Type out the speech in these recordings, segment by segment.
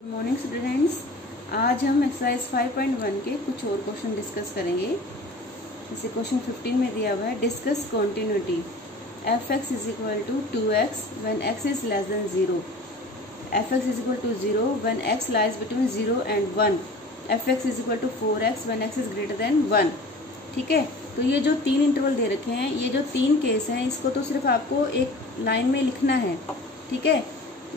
Good morning students. आज हम exercise 5.1 के कुछ और क्वेश्चन डिस्कस करेंगे। जैसे क्वेश्चन 15 में दिया हुआ है, discuss continuity f x is equal to 2x when x is less than 0, f x is equal to 0 when x lies between 0 and 1, f x is equal to 4x when x is greater than 1। ठीक है, तो ये जो तीन interval दे रखे हैं, ये जो तीन केस हैं, इसको तो सिर्फ आपको एक लाइन में लिखना है। ठीक है,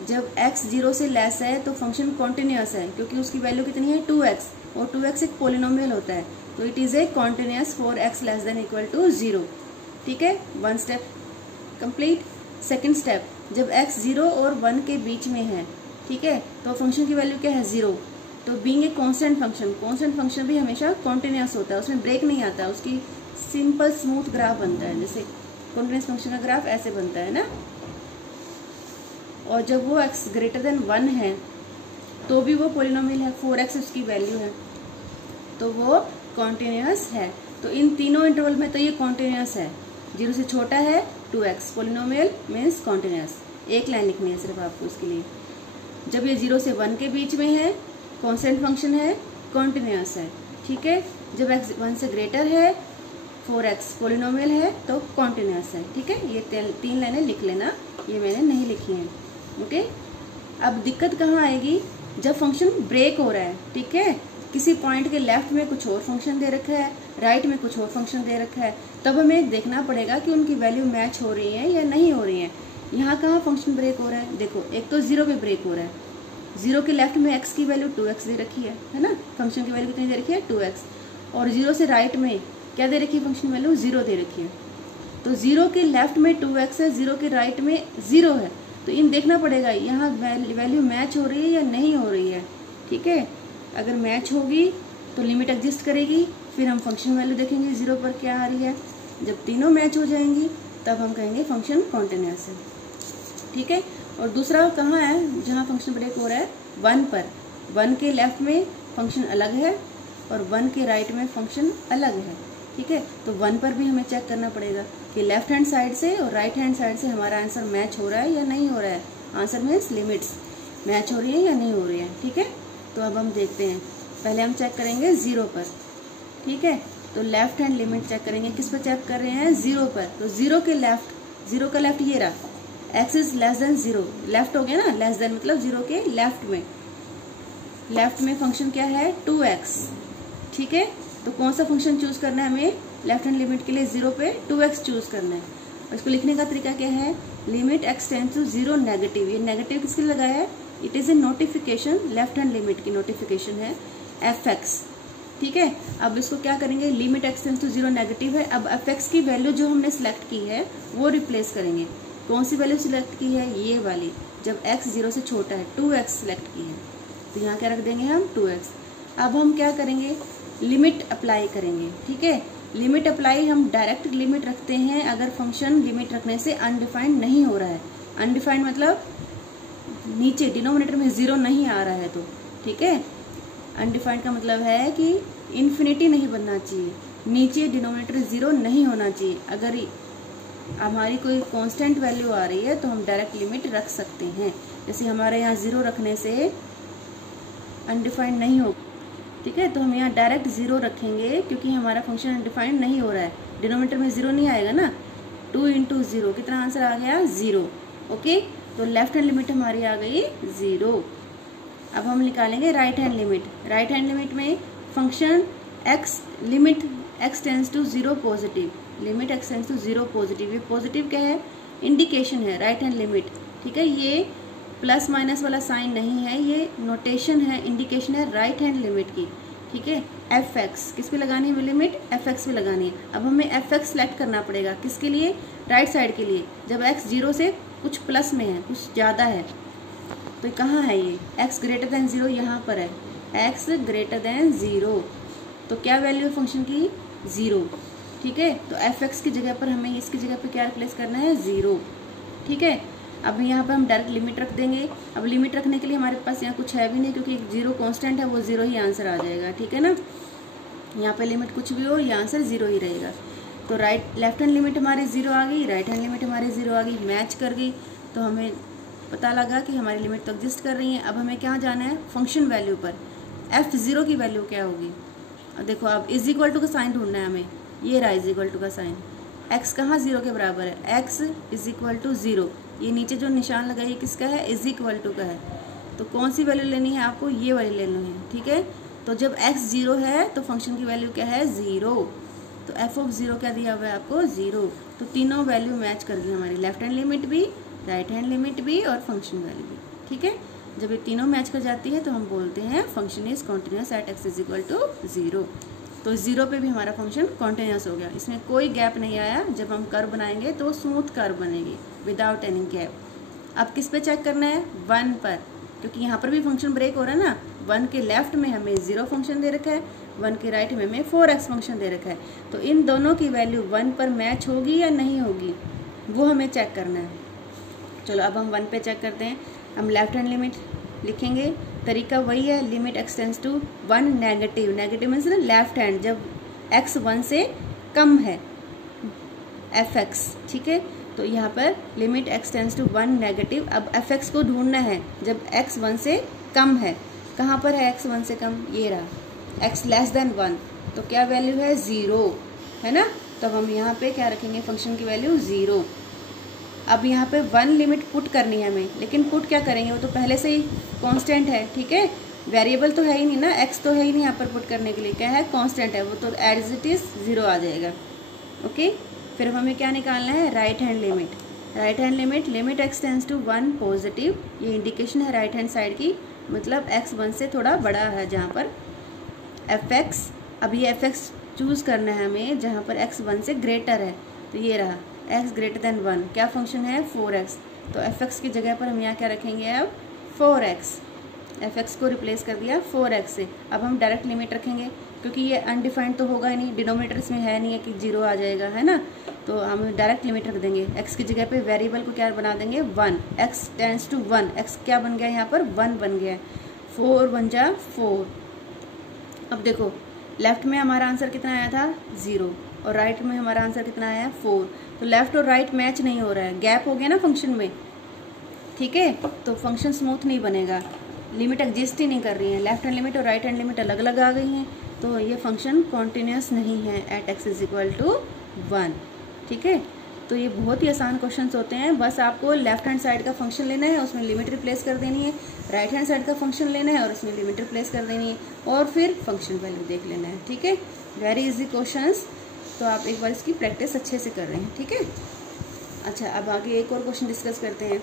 जब x 0 से लेस है तो फंक्शन कॉन्टिन्यूअस है, क्योंकि उसकी वैल्यू कितनी है 2x, और 2x एक पोलिनोमियल होता है, तो it is a continuous for x less than equal to 0। ठीक है, one step complete. Second step, जब x 0 और 1 के बीच में है, ठीक है, तो फंक्शन की वैल्यू क्या है 0। तो बीइंग ए कांस्टेंट फंक्शन भी हमेशा कॉन्टिन्यूअस होता है, उसमें ब्रेक नहीं आता, उसकी सिंपल स्मूथ ग्राफ बनता है। जैसे कॉन्टिन्यूअस फंक्शन का ग्राफ ऐसे बनता है ना। और जब वो x ग्रेटर देन 1 है तो भी वो पोलिनोमियल है, 4x उसकी वैल्यू है, तो वो कॉन्टिन्यूअस है। तो इन तीनों इंटरवल में तो ये कॉन्टिन्यूअस है। 0 से छोटा है 2x, पोलिनोमियल मीन्स कॉन्टिन्यूअस। एक लाइन लिखनी है सिर्फ आपको उसके लिए। जब ये 0 से 1 के बीच में है, कॉन्स्टेंट फंक्शन है, कॉन्टिन्यूअस है। ठीक है, जब x 1 से ग्रेटर है, 4x पोलिनोमियल है, तो कॉन्टिन्यूअस है। ठीक है, ये तीन लाइनें लिख लेना, ये मैंने नहीं लिखी हैं। ओके, अब दिक्कत कहाँ आएगी, जब फंक्शन ब्रेक हो रहा है। ठीक है, किसी पॉइंट के लेफ्ट में कुछ और फंक्शन दे रखा है, राइट में कुछ और फंक्शन दे रखा है, तब हमें देखना पड़ेगा कि उनकी वैल्यू मैच हो रही है या नहीं हो रही है। यहाँ कहाँ फंक्शन ब्रेक हो रहा है, देखो, एक तो 0 पे ब्रेक हो रहा है। 0 के लेफ्ट में x की वैल्यू 2x दे रखी है ना, फंक्शन की वैल्यू कितनी दे रखी है 2x, और 0 से राइट में क्या दे रखी है, फंक्शन वैल्यू 0 दे रखी है। तो 0 के लेफ्ट में 2x है, 0 के राइट में 0 है, तो इन देखना पड़ेगा यहाँ वैल्यू मैच हो रही है या नहीं हो रही है। ठीक है, अगर मैच होगी तो लिमिट एग्जिस्ट करेगी, फिर हम फंक्शन वैल्यू देखेंगे 0 पर क्या आ रही है। जब तीनों मैच हो जाएंगी तब हम कहेंगे फंक्शन कॉन्टिन्यूअस है। ठीक है, और दूसरा कहाँ है जहाँ फंक्शन ब्रेक हो रहा है, 1 पर। 1 के लेफ्ट में फंक्शन अलग है और 1 के राइट में फंक्शन अलग है। ठीक है, तो 1 पर भी हमें चेक करना पड़ेगा कि लेफ्ट हैंड साइड से और राइट हैंड साइड से हमारा आंसर मैच हो रहा है या नहीं हो रहा है। आंसर मीन्स लिमिट्स मैच हो रही है या नहीं हो रही है। ठीक है, तो अब हम देखते हैं, पहले हम चेक करेंगे 0 पर। ठीक है, तो लेफ्ट हैंड लिमिट चेक करेंगे, किस पर चेक कर रहे हैं 0 पर। तो 0 का लेफ्ट ये रहा, x is less than 0, left हो गया ना, लेस देन मतलब 0 के लेफ्ट में फंक्शन क्या है 2x। ठीक है, तो कौन सा फंक्शन चूज करना है हमें, लेफ्ट हैंड लिमिट के लिए 0 पे 2x चूज करना है। और इसको लिखने का तरीका क्या है, limit x tends to 0 negative. ये नेगेटिव किसके लगाया है, it is a notification, left hand limit की नोटिफिकेशन है fx। ठीक है, अब इसको क्या करेंगे, limit x tends to 0 negative है। अब fx की वैल्यू जो हमने सिलेक्ट की है वो रिप्लेस करेंगे। कौन सी वैल्यू सिलेक्ट की है, ये वाली, जब x 0 से छोटा है, 2x सिलेक्ट की है, तो यहाँ क्या रख देंगे हम 2x। अब हम क्या करेंगे, लिमिट अप्लाई करेंगे। ठीक है, लिमिट अप्लाई हम डायरेक्ट लिमिट रखते हैं अगर फंक्शन लिमिट रखने से अनडिफाइंड नहीं हो रहा है। अनडिफाइंड मतलब नीचे डिनोमिनेटर में 0 नहीं आ रहा है तो। ठीक है, अनडिफाइंड का मतलब है कि इन्फिनिटी नहीं बनना चाहिए, नीचे डिनोमिनेटर 0 नहीं होना चाहिए। अगर हमारी कोई कांस्टेंट वैल्यू आ रही है तो हम डायरेक्ट लिमिट रख सकते हैं। जैसे हमारे यहाँ 0 रखने से अनडिफाइंड नहीं हो, ठीक है, तो हम यहाँ डायरेक्ट 0 रखेंगे क्योंकि हमारा फंक्शन अनडिफाइंड नहीं हो रहा है, डिनोमिनेटर में 0 नहीं आएगा ना। 2 × 0 कितना आंसर आ गया 0। ओके, तो लेफ्ट हैंड लिमिट हमारी आ गई 0। अब हम निकालेंगे right hand limit. Right hand limit में function limit x tends to 0 positive, limit x tends to 0 positive. ये पॉजिटिव क्या है, इंडिकेशन है राइट हैंड लिमिट। ठीक है, ये प्लस माइनस वाला साइन नहीं है, ये नोटेशन है, इंडिकेशन है राइट हैंड लिमिट की। ठीक है, fx किस पे लगानी है लिमिट, fx पे लगानी है। अब हमें fx सेलेक्ट करना पड़ेगा, किसके लिए, राइट साइड के लिए, जब x 0 से कुछ प्लस में है, कुछ ज़्यादा है। तो कहाँ है ये, x ग्रेटर देन 0 यहाँ पर है, x ग्रेटर देन 0, तो क्या वैल्यू है फंक्शन की 0। ठीक है, तो fx की जगह पर हमें इसकी जगह पर क्या रिप्लेस करना है 0। ठीक है, अब यहाँ पर हम डायरेक्ट लिमिट रख देंगे। अब लिमिट रखने के लिए हमारे पास यहाँ कुछ है भी नहीं, क्योंकि 0 कांस्टेंट है, वो 0 ही आंसर आ जाएगा। ठीक है ना, यहाँ पे लिमिट कुछ भी हो, ये आंसर 0 ही रहेगा। तो लेफ्ट हैंड लिमिट हमारी 0 आ गई, राइट हैंड लिमिट हमारी 0 आ गई, मैच कर गई, तो हमें पता लगा कि हमारी लिमिट तो एग्जिस्ट कर रही है। अब हमें क्या जाना है, फंक्शन वैल्यू पर f0 की वैल्यू क्या होगी। अब देखो, अब इज इक्वल टू का साइन ढूंढना है हमें, ये रहा इज इक्वल टू का साइन। x कहाँ 0 के बराबर है, x इज इक्वल टू 0। ये नीचे जो निशान लगा ये किसका है, इज इक्वल टू का है। तो कौन सी वैल्यू लेनी है आपको, ये वाली लेनी है, ठीक है। तो जब x 0 है तो फंक्शन की वैल्यू क्या है, 0। तो f(0) क्या दिया हुआ है आपको, 0। तो तीनों वैल्यू मैच कर गई हमारी, लेफ्ट हैंड लिमिट भी, राइट हैंड लिमिट भी और फंक्शन वैल्यू भी, ठीक है। जब ये तीनों मैच कर जाती है तो हम बोलते हैं function is continuous at x is equal to 0। तो 0 पे भी हमारा फंक्शन कॉन्टिन्यूस हो गया, इसमें कोई गैप नहीं आया। जब हम कर्व बनाएंगे तो स्मूथ कर्व बनेगी विदाउट एनी गैप। अब किस पे चेक करना है, 1 पर, क्योंकि यहाँ पर भी फंक्शन ब्रेक हो रहा है ना। 1 के लेफ्ट में हमें 0 फंक्शन दे रखा है, 1 के राइट में हमें 4x फंक्शन दे रखा है। तो इन दोनों की वैल्यू 1 पर मैच होगी या नहीं होगी, वो हमें चेक करना है। चलो अब हम 1 पे चेक करते हैं। हम लेफ्ट हैंड लिमिट लिखेंगे, तरीका वही है, limit x tends to 1 negative, negative means left hand, जब x 1 से कम है fx, ठीक है। तो यहाँ पर limit x tends to 1 negative. अब fx को ढूंढना है जब x 1 से कम है। कहाँ पर है x 1 से कम, ये रहा, x लेस देन 1, तो क्या वैल्यू है, 0 है ना। तो हम यहाँ पे क्या रखेंगे, फंक्शन की वैल्यू 0। अब यहाँ पे 1 लिमिट पुट करनी है हमें, लेकिन पुट क्या करेंगे, वो तो पहले से ही कांस्टेंट है, ठीक है। वेरिएबल तो है ही नहीं ना, x तो है ही नहीं यहाँ पर पुट करने के लिए, क्या है, कांस्टेंट है, वो तो एज इट इज 0 आ जाएगा, ओके। फिर हमें क्या निकालना है, right hand limit. Right hand limit, limit x tends to 1 positive, ये इंडिकेशन है राइट हैंड साइड की, मतलब x 1 से थोड़ा बड़ा है जहाँ पर fx। अब ये fx चूज करना है हमें जहाँ पर x 1 से ग्रेटर है, तो ये रहा x ग्रेटर देन 1, क्या फंक्शन है, 4x। तो fx की जगह पर हम यहाँ क्या रखेंगे, अब 4x, fx को रिप्लेस कर दिया 4x से। अब हम डायरेक्ट लिमिट रखेंगे, क्योंकि ये अनडिफाइंड तो होगा ही नहीं, डिनोमिनेटर इसमें है नहीं है कि 0 आ जाएगा, है ना। तो हम डायरेक्ट लिमिट रख देंगे, x की जगह पे वेरिएबल को क्या बना देंगे, 1, x टेंड्स टू 1, x क्या बन गया यहाँ पर, 1 बन गया, 4 बन जा 4। अब देखो, लेफ्ट में हमारा आंसर कितना आया था, 0, और राइट में हमारा आंसर कितना आया, 4। तो लेफ्ट और राइट मैच नहीं हो रहा है, गैप हो गया ना फंक्शन में, ठीक है। तो फंक्शन स्मूथ नहीं बनेगा, लिमिट एग्जिस्ट ही नहीं कर रही है, लेफ्ट हैंड लिमिट और राइट हैंड लिमिट अलग अलग आ गई हैं, तो ये फंक्शन कॉन्टिन्यूस नहीं है at x is equal to 1, ठीक है। तो ये बहुत ही आसान क्वेश्चंस होते हैं, बस आपको लेफ्ट हैंड साइड का फंक्शन लेना है, उसमें लिमिट रिप्लेस कर देनी है, राइट हैंड साइड का फंक्शन लेना है और उसमें लिमिट रिप्लेस कर देनी है, और फिर फंक्शन वैल्यू देख लेना है, ठीक है। वेरी इजी क्वेश्चंस, तो आप एक बार इसकी प्रैक्टिस अच्छे से कर रहे हैं, ठीक है। अच्छा, अब आगे एक और क्वेश्चन डिस्कस करते हैं।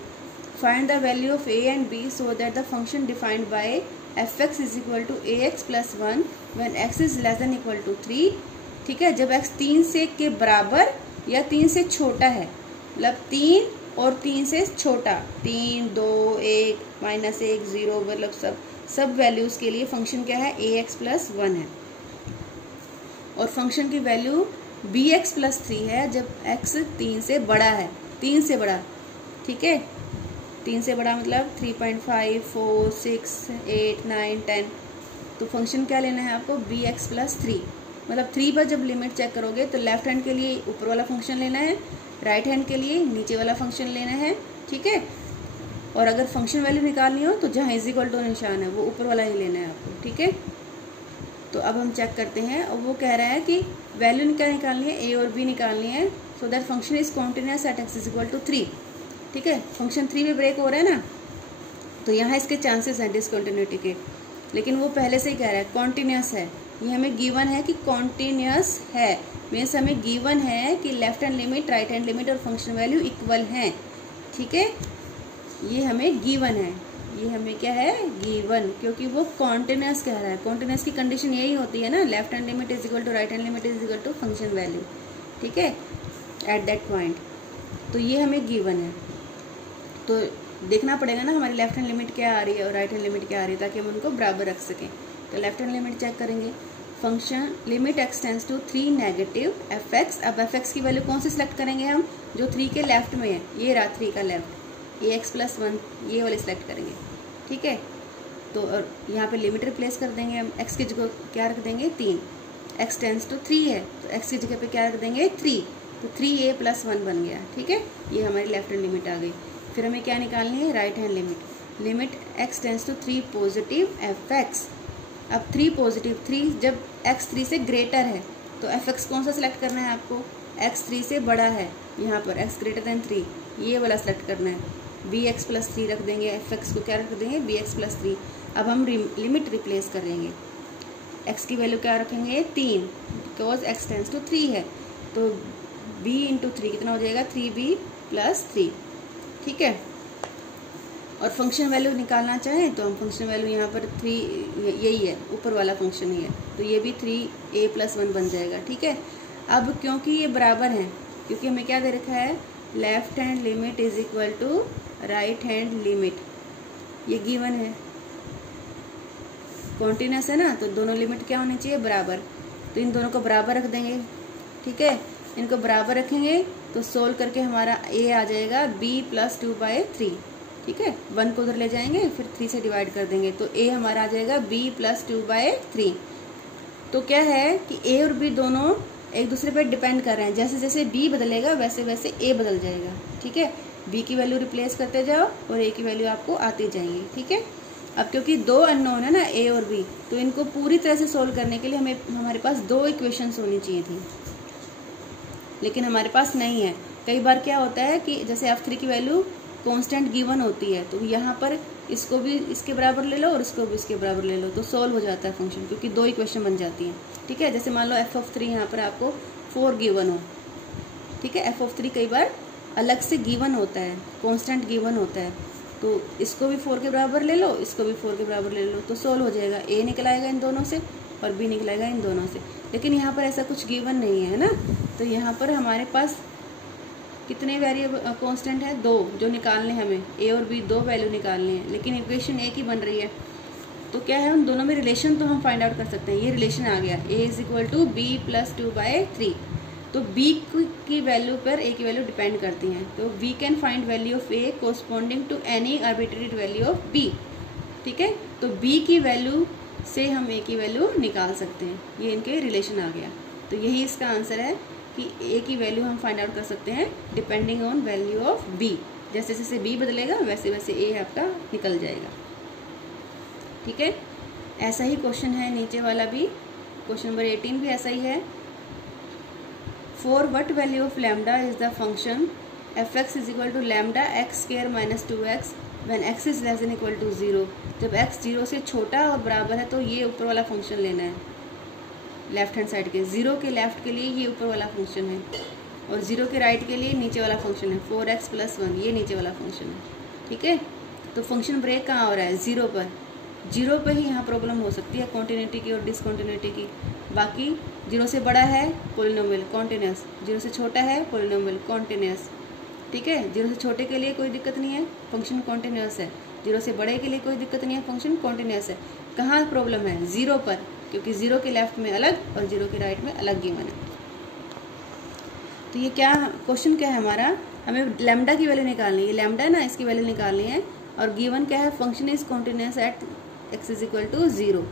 Find the value of a and b so that the function defined by fx is equal to ax plus 1 when x is less than equal to 3, ठीक है। जब x 3 से के बराबर या 3 से छोटा है, मतलब 3 और 3 से छोटा, 3, 2, 1, -1, 0, मतलब सब वैल्यूज के लिए फंक्शन क्या है, ax प्लस 1 है, और फंक्शन की वैल्यू bx प्लस 3 है जब x 3 से बड़ा है, 3 से बड़ा, ठीक है। 3 से बड़ा मतलब 3.5, 4, 6, 8, 9, 10। तो फंक्शन क्या लेना है आपको, bx प्लस 3, मतलब 3 पर जब लिमिट चेक करोगे तो लेफ्ट हैंड के लिए ऊपर वाला फंक्शन लेना है, राइट हैंड के लिए नीचे वाला फंक्शन लेना है, ठीक है। और अगर फंक्शन वैल्यू निकालनी हो तो जहाँ इज इक्वल टू निशान है वो ऊपर वाला ही लेना है आपको, ठीक है। तो अब हम चेक करते हैं, और वो कह रहा है कि वैल्यू क्या निकालनी है, a और b निकालनी है, so that function is continuous at x is equal to 3, ठीक है। फंक्शन 3 में ब्रेक हो रहा है ना, तो यहाँ इसके चांसेस हैं डिसकंटिन्यूटी के, लेकिन वो पहले से ही कह रहा है कॉन्टिन्यूस है, ये हमें गिवन है कि कॉन्टिन्यूस है, मीन्स हमें गिवन है कि left hand limit, right hand limit और फंक्शन वैल्यू इक्वल हैं, ठीक है। ये हमें गिवन है, ये हमें क्या है, गिवन, क्योंकि वो कॉन्टिन्यूस कह रहा है। कॉन्टिन्यूस की कंडीशन यही होती है ना, left hand limit is equal to right hand limit is equal to function value, ठीक है, एट दैट पॉइंट। तो ये हमें गिवन है, तो देखना पड़ेगा ना हमारी लेफ्ट हैंड लिमिट क्या आ रही है और राइट हैंड लिमिट क्या आ रही है, ताकि हम उनको बराबर रख सकें। तो लेफ्ट हैंड लिमिट चेक करेंगे, function limit x tends to 3 negative fx। अब fx की वैल्यू कौन सी सिलेक्ट करेंगे हम, जो 3 के लेफ्ट में है, ये रहा 3 का लेफ्ट, ax प्लस 1, ये वाले सिलेक्ट करेंगे, ठीक है। तो और यहाँ पे लिमिट रिप्लेस कर देंगे हम, x की जगह क्या रख देंगे, 3, x टेंड्स टू 3 है तो x की जगह पे क्या रख देंगे, 3, तो 3a प्लस 1 बन गया, ठीक है। ये हमारी लेफ्ट हैंड लिमिट आ गई। फिर हमें क्या निकालनी है, right hand limit. Limit x tends to 3 positive fx। अब 3 पॉजिटिव, 3 जब x 3 से ग्रेटर है तो fx कौन सा सिलेक्ट करना है आपको, x 3 से बड़ा है, यहाँ पर x ग्रेटर देन 3 ये वाला सिलेक्ट करना है। bx प्लस 3 रख देंगे, fx को क्या रख देंगे, bx प्लस 3। अब हम लिमिट रिप्लेस करेंगे, x की वैल्यू क्या रखेंगे 3, बिकॉज x टेंस टू 3 है, तो b इंटू 3 कितना हो जाएगा 3b प्लस 3, ठीक है। और फंक्शन वैल्यू निकालना चाहें तो हम फंक्शन वैल्यू यहाँ पर 3 यही है, ऊपर वाला फंक्शन ही है, तो ये भी 3a प्लस 1 बन जाएगा, ठीक है। अब क्योंकि ये बराबर हैं, क्योंकि हमें क्या दे रखा है, left hand limit is equal to right hand limit, ये गिवन है, कॉन्टिन्यूस है ना, तो दोनों लिमिट क्या होनी चाहिए, बराबर। तो इन दोनों को बराबर रख देंगे, ठीक है। इनको बराबर रखेंगे तो सोल्व करके हमारा a आ जाएगा b प्लस 2/3, ठीक है। 1 को उधर ले जाएंगे, फिर 3 से डिवाइड कर देंगे, तो a हमारा आ जाएगा b प्लस 2/3। तो क्या है कि a और b दोनों एक दूसरे पर डिपेंड कर रहे हैं, जैसे जैसे b बदलेगा वैसे वैसे a बदल जाएगा, ठीक है। b की वैल्यू रिप्लेस करते जाओ और a की वैल्यू आपको आती जाएंगी, ठीक है। अब क्योंकि 2 अननोन है ना, a और b, तो इनको पूरी तरह से सोल्व करने के लिए हमारे पास 2 इक्वेशंस होनी चाहिए थी, लेकिन हमारे पास नहीं है। कई बार क्या होता है कि जैसे f3 की वैल्यू कांस्टेंट गिवन होती है, तो यहाँ पर इसको भी इसके बराबर ले लो और इसको भी इसके बराबर ले लो, तो सोल्व हो जाता है फंक्शन, क्योंकि 2 इक्वेशन बन जाती हैं, ठीक है। जैसे मान लो f(3) यहाँ पर आपको 4 गिवन हो, ठीक है। f(3) कई बार अलग से गिवन होता है, कांस्टेंट गिवन होता है, तो इसको भी 4 के बराबर ले लो, इसको भी 4 के बराबर ले लो, तो सोल्व हो जाएगा। a निकल आएगा इन दोनों से और b निकल आएगा इन दोनों से, लेकिन यहाँ पर ऐसा कुछ गिवन नहीं है ना, तो यहाँ पर हमारे पास कितने वेरिएबल कांस्टेंट है, 2 जो निकालने हमें, a और b 2 वैल्यू निकालनी है, लेकिन इक्वेशन एक ही बन रही है। तो क्या है, उन दोनों में रिलेशन तो हम फाइंड आउट कर सकते हैं, ये रिलेशन आ गया, a is equal to b plus 2/3। तो b की वैल्यू पर a की वैल्यू डिपेंड करती हैं, तो we can find value of a corresponding to any arbitrary value of b, ठीक है। तो b की वैल्यू से हम a की वैल्यू निकाल सकते हैं, ये इनके रिलेशन आ गया। तो यही इसका आंसर है कि a की वैल्यू हम फाइंड आउट कर सकते हैं depending on value of b, जैसे जैसे b बदलेगा वैसे वैसे a आपका निकल जाएगा, ठीक है। ऐसा ही क्वेश्चन है नीचे वाला भी, क्वेश्चन नंबर 18 भी ऐसा ही है। For what value of lambda is the function fx is equal to lambda x square minus 2x when x is less than equal to 0। जब x 0 से छोटा और बराबर है तो ये ऊपर वाला फंक्शन लेना है, लेफ्ट हैंड साइड के, 0 के लेफ्ट के लिए ये ऊपर वाला फंक्शन है और 0 के राइट के लिए नीचे वाला फंक्शन है, 4x प्लस 1 ये नीचे वाला फंक्शन है, ठीक है। तो फंक्शन ब्रेक कहाँ हो रहा है, 0 पर, 0 पर ही यहाँ प्रॉब्लम हो सकती है कॉन्टिन्यूटी की और डिसकॉन्टिन्यूटी की। बाकी 0 से बड़ा है पॉलिनोमियल कॉन्टिन्यूस, 0 से छोटा है पॉलिनोमियल कॉन्टिन्यूस, ठीक है। 0 से छोटे के लिए कोई दिक्कत नहीं है, फंक्शन कॉन्टिन्यूस है, 0 से बड़े के लिए कोई दिक्कत नहीं है, फंक्शन कॉन्टिन्यूस है। कहाँ प्रॉब्लम है, 0 पर, क्योंकि 0 के लेफ्ट में अलग और 0 के राइट में अलग गिवन है। तो ये क्या क्वेश्चन क्या है हमारा, हमें लैम्डा की वैल्यू निकालनी है, लैम्डा है ना, इसकी वैल्यू निकालनी है, और गिवन क्या है, function is continuous at x is equal to 0,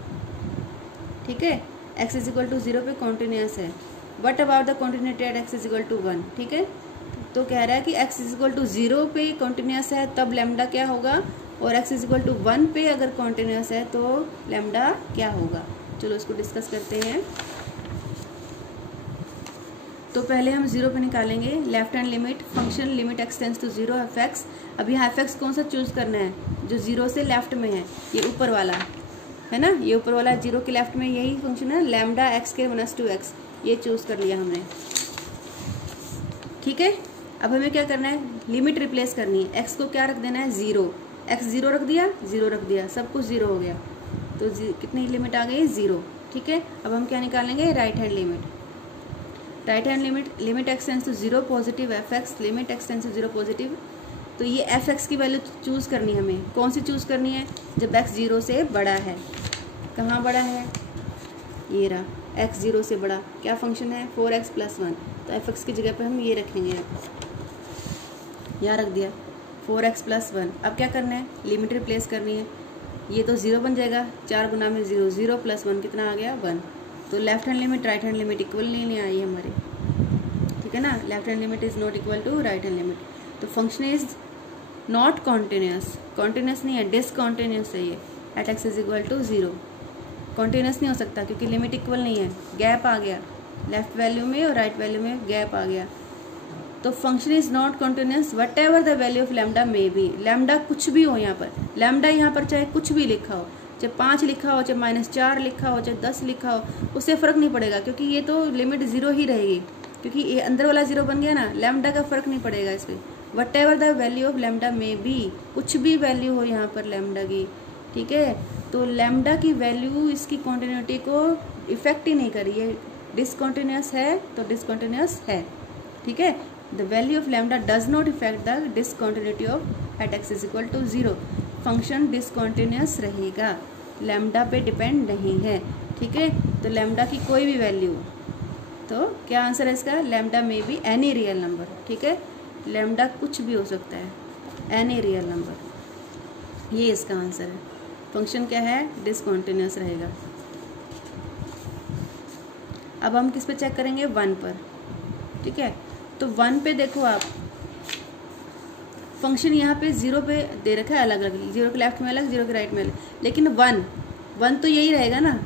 ठीक है। x इज इक्वल टू 0 पे कॉन्टिन्यूस है, but about the continuity at x is equal to 1, ठीक है। तो कह रहा है कि x इज इक्वल टू 0 पे कॉन्टिन्यूस है तब लैम्डा क्या होगा, और x इज इक्वल टू 1 पे अगर कॉन्टिन्यूस है तो लैम्डा क्या होगा। चलो इसको डिस्कस करते हैं। तो पहले हम 0 पे निकालेंगे left hand limit, function limit x tends to 0 fx। अब यहाँ fx कौन सा चूज करना है, जो 0 से लेफ्ट में है, ये ऊपर वाला है ना, ये ऊपर वाला 0 के लेफ्ट में यही फंक्शन है, लैम्डा एक्स के माइनस 2x, ये चूज कर लिया हमने, ठीक है। अब हमें क्या करना है, लिमिट रिप्लेस करनी है, x को क्या रख देना है 0, x 0 रख दिया, 0 रख दिया, सब कुछ 0 हो गया, तो कितनी लिमिट आ गई 0, ठीक है। अब हम क्या निकालेंगे, right hand limit, right hand limit, limit x tends to 0 positive fx, limit x tends to 0 positive. तो ये fx की वैल्यू चूज करनी है हमें, कौन सी चूज करनी है, जब x 0 से बड़ा है, कहाँ बड़ा है, ये रहा x 0 से बड़ा, क्या फंक्शन है 4x प्लस 1, तो fx की जगह पे हम ये रखेंगे, यहाँ रख दिया 4x प्लस 1। अब क्या करना है, लिमिट रिप्लेस करनी है, ये तो 0 बन जाएगा, 4 गुना में 0, 0 प्लस 1 कितना आ गया 1। तो left hand limit right hand limit equal नहीं आई हमारे, ठीक है ना, left hand limit is not equal to right hand limit. तो function is not continuous, continuous नहीं है, डिसकॉन्टिन्यूस है ये, at x is equal to 0। Continuous नहीं हो सकता क्योंकि लिमिट इक्वल नहीं है, गैप आ गया, लेफ्ट वैल्यू में और राइट वैल्यू में गैप आ गया। तो function is not continuous what ever the value of lambda may B, lambda कुछ भी हो यहाँ पर, लैम्डा यहाँ पर चाहे कुछ भी लिखा हो, चाहे 5 लिखा हो, चाहे -4 लिखा हो, चाहे 10 लिखा हो, उससे फ़र्क नहीं पड़ेगा क्योंकि ये तो लिमिट 0 ही रहेगी, क्योंकि ये अंदर वाला 0 बन गया ना, लैम्डा का फ़र्क नहीं पड़ेगा इस पर। What ever the value of lambda may B, कुछ भी वैल्यू हो यहाँ पर लैम्डा की, ठीक है। तो लैम्डा की वैल्यू इसकी कॉन्टिन्यूटी को इफेक्ट ही नहीं करी, ये डिसकॉन्टिन्यूस है तो डिसकॉन्टिन्यूस है, ठीक है। The value of lambda does not effect the discontinuity of at x is equal to 0। Function discontinuous रहेगा, लैम्डा पे डिपेंड नहीं है, ठीक है। तो लैम्डा की कोई भी वैल्यू, तो क्या आंसर है इसका, लैम्डा में बी एनी रियल नंबर, ठीक है। लैम्डा कुछ भी हो सकता है, एनी रियल नंबर, ये इसका आंसर है। फंक्शन क्या है, डिसकॉन्टिन्यूस रहेगा। अब हम किस पे चेक करेंगे, 1 पर, ठीक है। तो 1 पे देखो आप, फंक्शन यहाँ पे 0 पे दे रखा है अलग अलग, 0 के लेफ्ट में अलग, 0 के राइट में अलग, लेकिन 1 तो यही रहेगा ना।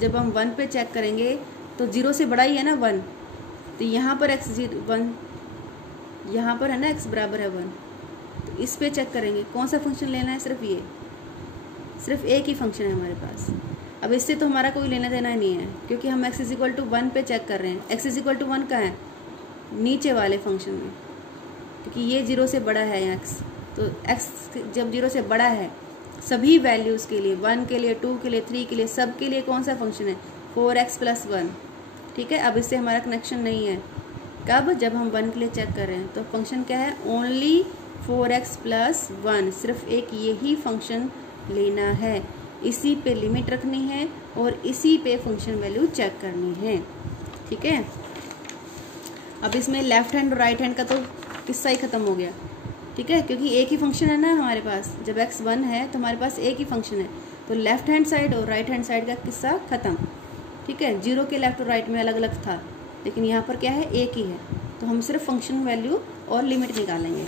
जब हम 1 पे चेक करेंगे तो 0 से बड़ा ही है ना 1, तो यहाँ पर x 1, यहाँ पर है ना x बराबर है 1, तो इस पे चेक करेंगे कौन सा फंक्शन लेना है, सिर्फ ये, सिर्फ एक ही फंक्शन है हमारे पास। अब इससे तो हमारा कोई लेना देना नहीं है क्योंकि हम x इज इक्वल टू 1 पे चेक कर रहे हैं। x इज इक्वल टू 1 का है नीचे वाले फंक्शन में, क्योंकि ये 0 से बड़ा है x, तो x जब 0 से बड़ा है सभी वैल्यूज़ के लिए, 1 के लिए, 2 के लिए, 3 के लिए, सब के लिए कौन सा फंक्शन है, 4x + 1, ठीक है। अब इससे हमारा कनेक्शन नहीं है, कब, जब हम 1 के लिए चेक कर रहे हैं। तो फंक्शन क्या है, ओनली 4x + 1, सिर्फ एक यही फंक्शन लेना है, इसी पे लिमिट रखनी है और इसी पे फंक्शन वैल्यू चेक करनी है, ठीक है। अब इसमें लेफ्ट हैंड और राइट हैंड का तो किस्सा ही ख़त्म हो गया, ठीक है, क्योंकि एक ही फंक्शन है ना हमारे पास। जब x 1 है तो हमारे पास एक ही फंक्शन है, तो लेफ्ट हैंड साइड और राइट हैंड साइड का किस्सा ख़त्म, ठीक है। 0 के लेफ्ट और राइट में अलग अलग था, लेकिन यहाँ पर क्या है, एक ही है, तो हम सिर्फ फंक्शन वैल्यू और लिमिट निकालेंगे।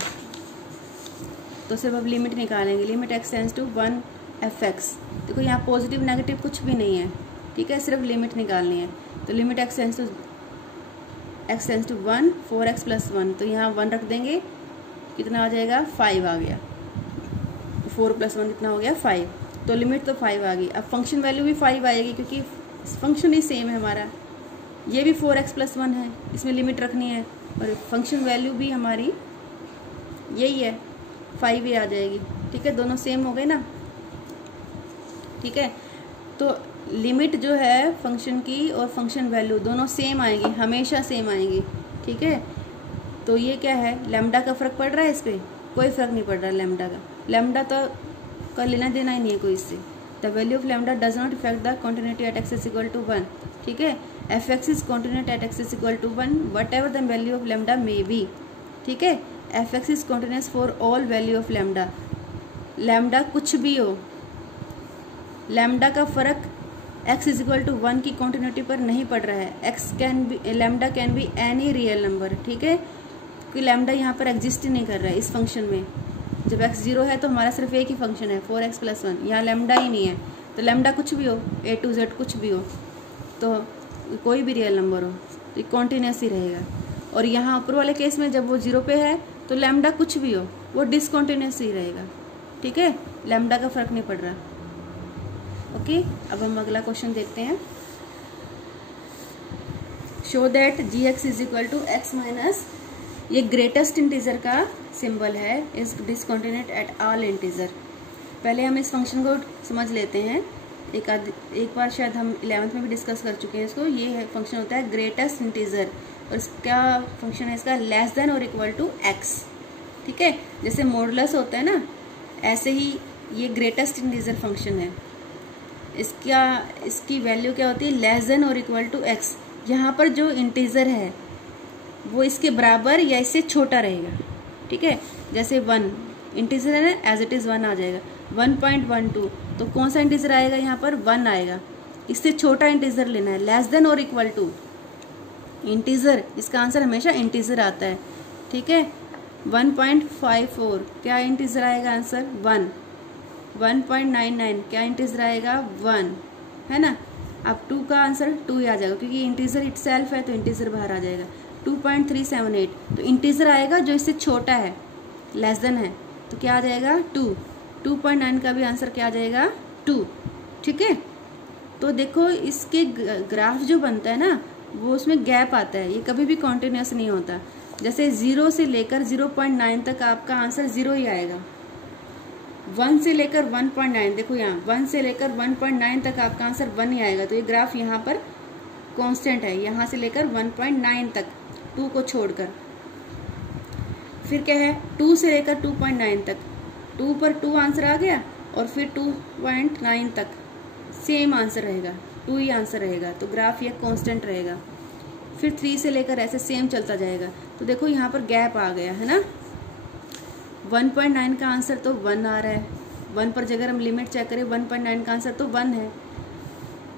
तो सिर्फ अब लिमिट निकालेंगे, limit x tends to 1 f(x). देखो यहाँ पॉजिटिव नेगेटिव कुछ भी नहीं है, ठीक है, सिर्फ लिमिट निकालनी है। तो limit x tends to 1, 4x + 1, तो यहाँ 1 रख देंगे, कितना आ जाएगा, 5 आ गया। 4 + 1 कितना हो गया, 5, तो लिमिट तो 5 आ गई। अब फंक्शन वैल्यू भी 5 आएगी क्योंकि फंक्शन ही सेम है हमारा, ये भी 4x + 1 है, इसमें लिमिट रखनी है, और फंक्शन वैल्यू भी हमारी यही है, 5 ही आ जाएगी, ठीक है, दोनों सेम हो गए ना, ठीक है। तो लिमिट जो है फंक्शन की और फंक्शन वैल्यू दोनों सेम आएंगी, हमेशा सेम आएंगी, ठीक है। तो ये क्या है, लैम्डा का फ़र्क पड़ रहा है इस पर, कोई फ़र्क नहीं पड़ रहा लैम्डा का, लैम्डा तो का लेना देना ही नहीं है कोई इससे। The value of lambda does not effect the continuity at x is equal to 1, ठीक है। f(x) is continuous at x is equal to 1 whatever the value of lambda may be, ठीक है। f(x) is continuous for all value of lambda, lambda कुछ भी हो, lambda का फ़र्क x is equal to 1 की कॉन्टिन्यूटी पर नहीं पड़ रहा है। Lambda can be any real number, ठीक है, क्योंकि लैम्डा यहाँ पर एग्जिस्ट ही नहीं कर रहा है इस फंक्शन में। जब x 0 है तो हमारा सिर्फ एक ही फंक्शन है, 4x + 1, यहाँ लैम्डा ही नहीं है। तो लैम्डा कुछ भी हो, A to Z कुछ भी हो, तो कोई भी रियल नंबर हो, तो ये कॉन्टिन्यूस ही रहेगा। और यहाँ ऊपर वाले केस में जब वो 0 पे है तो लैम्डा कुछ भी हो, वो डिसकॉन्टिन्यूस ही रहेगा, ठीक है, लैम्डा का फ़र्क नहीं पड़ रहा। ओके, अब हम अगला क्वेश्चन देखते हैं। Show that gx is equal to x minus, ये ग्रेटेस्ट इंटीजर का सिंबल है, is discontinuous at all integer. पहले हम इस फंक्शन को समझ लेते हैं, एक बार शायद हम 11th में भी डिस्कस कर चुके हैं इसको। ये है फंक्शन होता है ग्रेटेस्ट इंटीजर, और इसका फंक्शन है इसका लेस देन और इक्वल टू x, ठीक है। जैसे मॉडुलस होता है ना, ऐसे ही ये ग्रेटेस्ट इंटीजर फंक्शन है, इसकी वैल्यू क्या होती है, लेस देन और इक्वल टू x। यहाँ पर जो इंटीजर है वो इसके बराबर या इससे छोटा रहेगा, ठीक है। जैसे 1 इंटीजर है ना, एज इट इज़ 1 आ जाएगा। 1.12 तो कौन सा इंटीजर आएगा, यहाँ पर 1 आएगा, इससे छोटा इंटीजर लेना है, लेस देन और इक्वल टू इंटीजर, इसका आंसर हमेशा इंटीजर आता है, ठीक है। 1.54 क्या इंटीजर आएगा आंसर 1। 1.99 क्या इंटीजर आएगा 1, है ना। अब 2 का आंसर 2 ही आ जाएगा क्योंकि इंटीजर इटसेल्फ है तो इंटीजर बाहर आ जाएगा। 2.378 तो इंटीजर आएगा जो इससे छोटा है, लेस देन है, तो क्या आ जाएगा 2। 2.9 का भी आंसर क्या आ जाएगा 2, ठीक है। तो देखो इसके ग्राफ जो बनता है ना वो उसमें गैप आता है, ये कभी भी कॉन्टिन्यूस नहीं होता। जैसे 0 से लेकर 0.9 तक आपका आंसर 0 ही आएगा। 1 से लेकर 1.9 देखो यहाँ 1 से लेकर 1.9 तक आपका आंसर 1 ही आएगा। तो ये ग्राफ यहाँ पर कांस्टेंट है, यहाँ से लेकर 1.9 तक 2 को छोड़कर। फिर क्या है 2 से लेकर 2.9 तक, 2 पर 2 आंसर आ गया और फिर 2.9 तक सेम आंसर रहेगा, 2 ही आंसर रहेगा। तो ग्राफ ये कांस्टेंट रहेगा। फिर 3 से लेकर ऐसे सेम चलता जाएगा। तो देखो यहाँ पर गैप आ गया है ना। 1.9 का आंसर तो 1 आ रहा है, 1 पर अगर हम लिमिट चेक करें 1.9 का आंसर तो 1 है,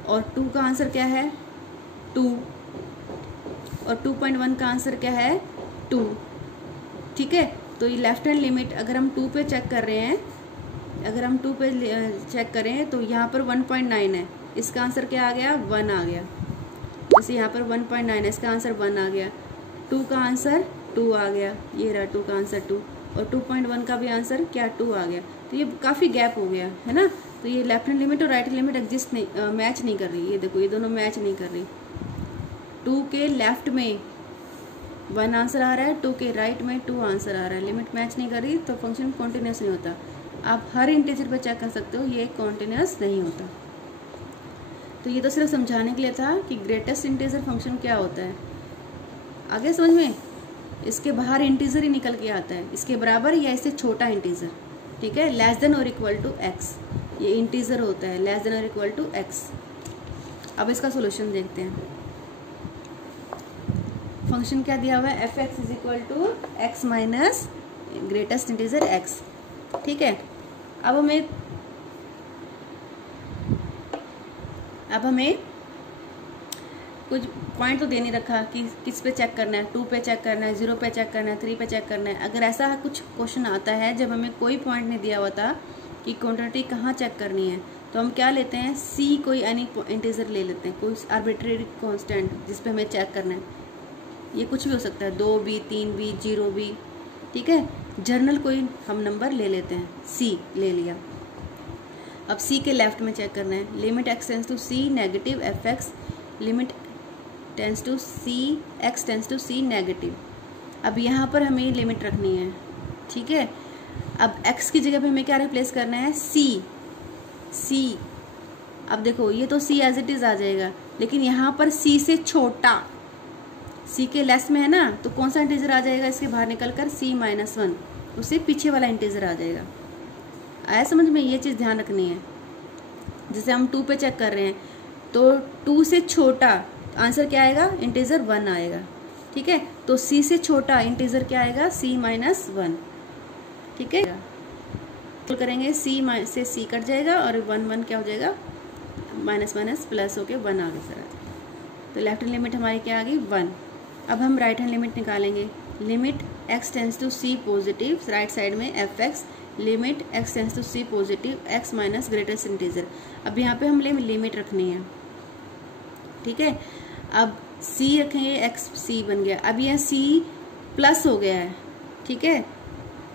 और 2 का आंसर क्या है 2, और 2.1 का आंसर क्या है 2, ठीक है। तो ये लेफ्ट हैंड लिमिट अगर हम 2 पे चेक कर रहे हैं, अगर हम 2 पे चेक करें तो यहाँ पर 1.9 है, इसका आंसर क्या आ गया 1 आ गया। जैसे यहाँ पर 1.9 है, इसका आंसर 1 आ गया। 2 का आंसर 2 आ गया, ये रहा 2 का आंसर 2, और 2.1 का भी आंसर क्या 2 आ गया। तो ये काफ़ी गैप हो गया है ना। तो ये लेफ्ट हैंड लिमिट और राइट हैंड लिमिट एग्जिस्ट नहीं, मैच नहीं कर रही। ये देखो ये दोनों मैच नहीं कर रही। 2 के लेफ्ट में 1 आंसर आ रहा है, 2 के राइट में 2 आंसर आ रहा है। लिमिट मैच नहीं कर रही तो फंक्शन कॉन्टिन्यूस नहीं होता। आप हर इंटीजर पर चेक कर सकते हो, ये कॉन्टिन्यूस नहीं होता। तो ये तो सिर्फ समझाने के लिए था कि ग्रेटेस्ट इंटीजर फंक्शन क्या होता है। आगे समझ में, इसके बाहर इंटीजर ही निकल के आता है, इसके बराबर या इससे छोटा इंटीजर, ठीक है। लेस देन और इक्वल टू एक्स, ये इंटीजर होता है, लेस देन और इक्वल टू एक्स। अब इसका सोल्यूशन देखते हैं। फंक्शन क्या दिया हुआ है f x is equal to x minus greatest integer x, ठीक है। अब हमें कुछ पॉइंट तो दे नहीं रखा कि किस पे चेक करना है, 2 पे चेक करना है, 0 पे चेक करना है, 3 पे चेक करना है। अगर ऐसा कुछ क्वेश्चन आता है जब हमें कोई पॉइंट नहीं दिया हुआ था कि क्वांटिटी कहाँ चेक करनी है, तो हम क्या लेते हैं सी, कोई एनी इंटीजर ले लेते हैं, कोई आर्बिट्रेरी कांस्टेंट जिस पे हमें चेक करना है। ये कुछ भी हो सकता है, 2 भी, 3 भी, 0 भी, ठीक है। जर्नल कोई हम नंबर ले लेते हैं, सी ले लिया। अब सी के लेफ्ट में चेक करना है, limit x tends to c negative f x, limit tends to c x tends to c negative. अब यहाँ पर हमें लिमिट रखनी है, ठीक है। अब एक्स की जगह पे हमें क्या रिप्लेस करना है सी। अब देखो ये तो सी एज इट इज आ जाएगा, लेकिन यहाँ पर सी से छोटा, सी के लेस में है ना, तो कौन सा इंटीजर आ जाएगा इसके बाहर निकल कर C-1, उससे पीछे वाला इंटीजर आ जाएगा। आया समझ में, ये चीज़ ध्यान रखनी है। जैसे हम 2 पे चेक कर रहे हैं तो 2 से छोटा आंसर क्या आएगा इंटीजर 1 आएगा, ठीक है। तो C से छोटा इंटीजर क्या आएगा C-1, ठीक है। तो करेंगे C से C कट जाएगा और 1 क्या हो जाएगा माइनस माइनस प्लस होके 1 आ गया सर। तो लेफ्ट हैंड लिमिट हमारी क्या आ गई 1। अब हम राइट हैंड लिमिट निकालेंगे, limit x tends to C positive, right side में f x, limit x tends to C positive x minus greatest integer. अब यहाँ पे हम लिमिट रखनी है, ठीक है। अब C रखेंगे, x C बन गया। अब यह C प्लस हो गया है, ठीक है।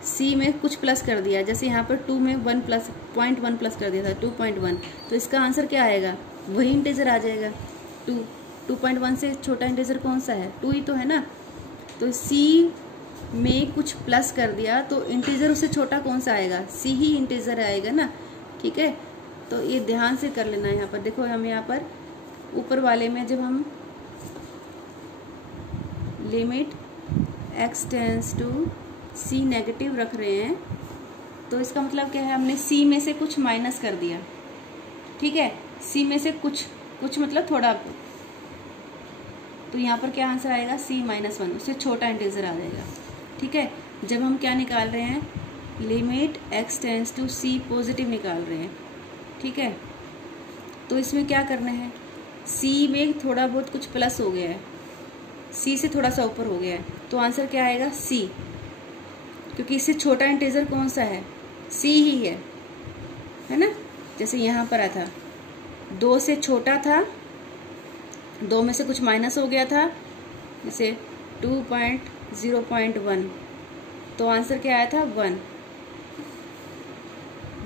C में कुछ प्लस कर दिया, जैसे यहाँ पर 2 में 1 प्लस 0.1 प्लस कर दिया था 2.1, तो इसका आंसर क्या आएगा वही इंटीजर आ जाएगा 2। 2.1 से छोटा इंटीजर कौन सा है 2 ही तो है ना। तो C में कुछ प्लस कर दिया तो इंटीजर उससे छोटा कौन सा आएगा C ही इंटीजर आएगा ना, ठीक है। तो ये ध्यान से कर लेना। यहाँ पर देखो हम यहाँ पर ऊपर वाले में जब हम limit x tends to C negative रख रहे हैं तो इसका मतलब क्या है हमने C में से कुछ माइनस कर दिया, ठीक है। C में से कुछ मतलब थोड़ा, तो यहाँ पर क्या आंसर आएगा C-1, उससे छोटा इंटीजर आ जाएगा, ठीक है। जब हम क्या निकाल रहे हैं limit x tends to C positive निकाल रहे हैं, ठीक है। तो इसमें क्या करना है C में थोड़ा बहुत कुछ प्लस हो गया है, C से थोड़ा सा ऊपर हो गया है, तो आंसर क्या आएगा C, क्योंकि इससे छोटा इंटीजर कौन सा है, सी ही है ना। जैसे यहाँ पर आया था 2 से छोटा था, 2 में से कुछ माइनस हो गया था, जैसे 2.0.1, तो आंसर क्या आया था 1।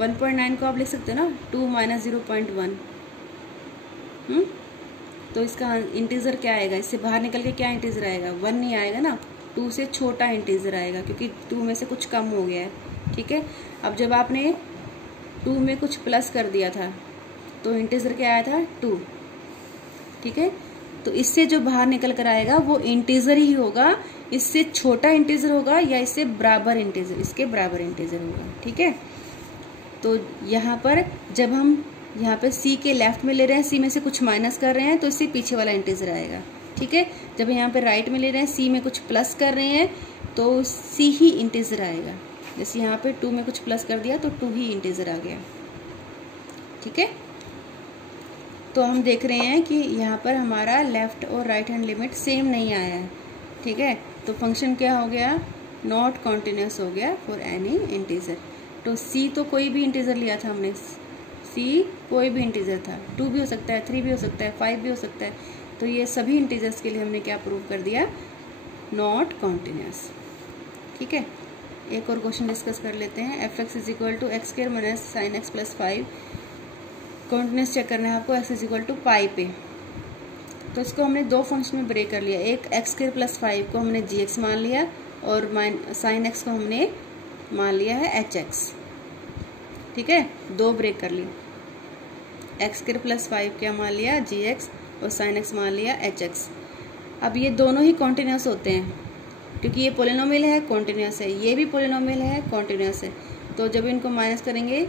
1.9 को आप लिख सकते हो ना, 2 - 0.1। तो इसका इंटीजर क्या आएगा, इससे बाहर निकल के क्या इंटीजर आएगा, 1 नहीं आएगा ना, 2 से छोटा इंटीजर आएगा, क्योंकि 2 में से कुछ कम हो गया है। ठीक है, अब जब आपने 2 में कुछ प्लस कर दिया था तो इंटीजर क्या आया था 2। ठीक है, तो इससे जो बाहर निकल कर आएगा वो इंटीजर ही होगा, इससे छोटा इंटीजर होगा या इससे बराबर इंटीजर, इसके बराबर इंटीजर होगा। ठीक है, तो यहाँ पर जब हम यहाँ पे सी के लेफ्ट में ले रहे हैं, सी में से कुछ माइनस कर रहे हैं, तो इससे पीछे वाला इंटीजर आएगा। ठीक है, जब यहाँ पे राइट में ले रहे हैं, सी में कुछ प्लस कर रहे हैं, तो सी ही इंटीजर आएगा। जैसे यहाँ पे 2 में कुछ प्लस कर दिया तो 2 ही इंटीजर आ गया। ठीक है, तो हम देख रहे हैं कि यहाँ पर हमारा लेफ्ट और राइट हैंड लिमिट सेम नहीं आया है। ठीक है, तो फंक्शन क्या हो गया, नॉट कॉन्टिन्यूस हो गया फॉर एनी इंटीजर। तो सी तो कोई भी इंटीजर लिया था हमने, सी कोई भी इंटीजर था, 2 भी हो सकता है, 3 भी हो सकता है, 5 भी हो सकता है, तो ये सभी इंटीजर्स के लिए हमने क्या प्रूव कर दिया, नॉट कॉन्टिन्यूस। ठीक है, एक और क्वेश्चन डिस्कस कर लेते हैं। fx = x² - sin x + 5, continuous check करना है आपको, x = पाई पे। तो इसको हमने 2 फंक्शन में ब्रेक कर लिया, एक x² + 5 को हमने gx मान लिया और sin x को हमने मान लिया है hx। ठीक है, 2 ब्रेक कर लिए, x² + 5 क्या मान लिया gx और sin x मान लिया hx। अब ये दोनों ही कॉन्टिन्यूस होते हैं क्योंकि ये पोलिनोमियल है, कॉन्टिन्यूस है, ये भी पोलिनोमियल है, कॉन्टिन्यूस है। तो जब इनको माइनस करेंगे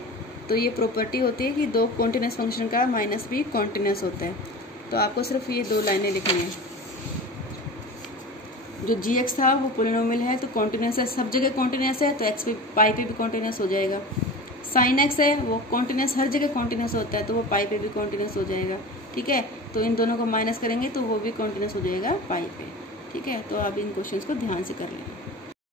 तो ये प्रॉपर्टी होती है कि 2 कॉन्टिन्यूस फंक्शन का माइनस भी कॉन्टिन्यूस होता है। तो आपको सिर्फ ये 2 लाइनें लिखनी है। जो gx था वो पोलिनोमियल है तो कॉन्टिन्यूस है, सब जगह कॉन्टिन्यूस है, तो x पे पाई पे भी कॉन्टिन्यूस हो जाएगा। sin x है वो कॉन्टिन्यूस, हर जगह कॉन्टिन्यूस होता है, तो वो पाई पे भी कॉन्टिन्यूस हो जाएगा। ठीक है, तो इन दोनों को माइनस करेंगे तो वो भी कॉन्टिन्यूस हो जाएगा पाई पे। ठीक है, तो आप इन क्वेश्चंस को ध्यान से कर लें।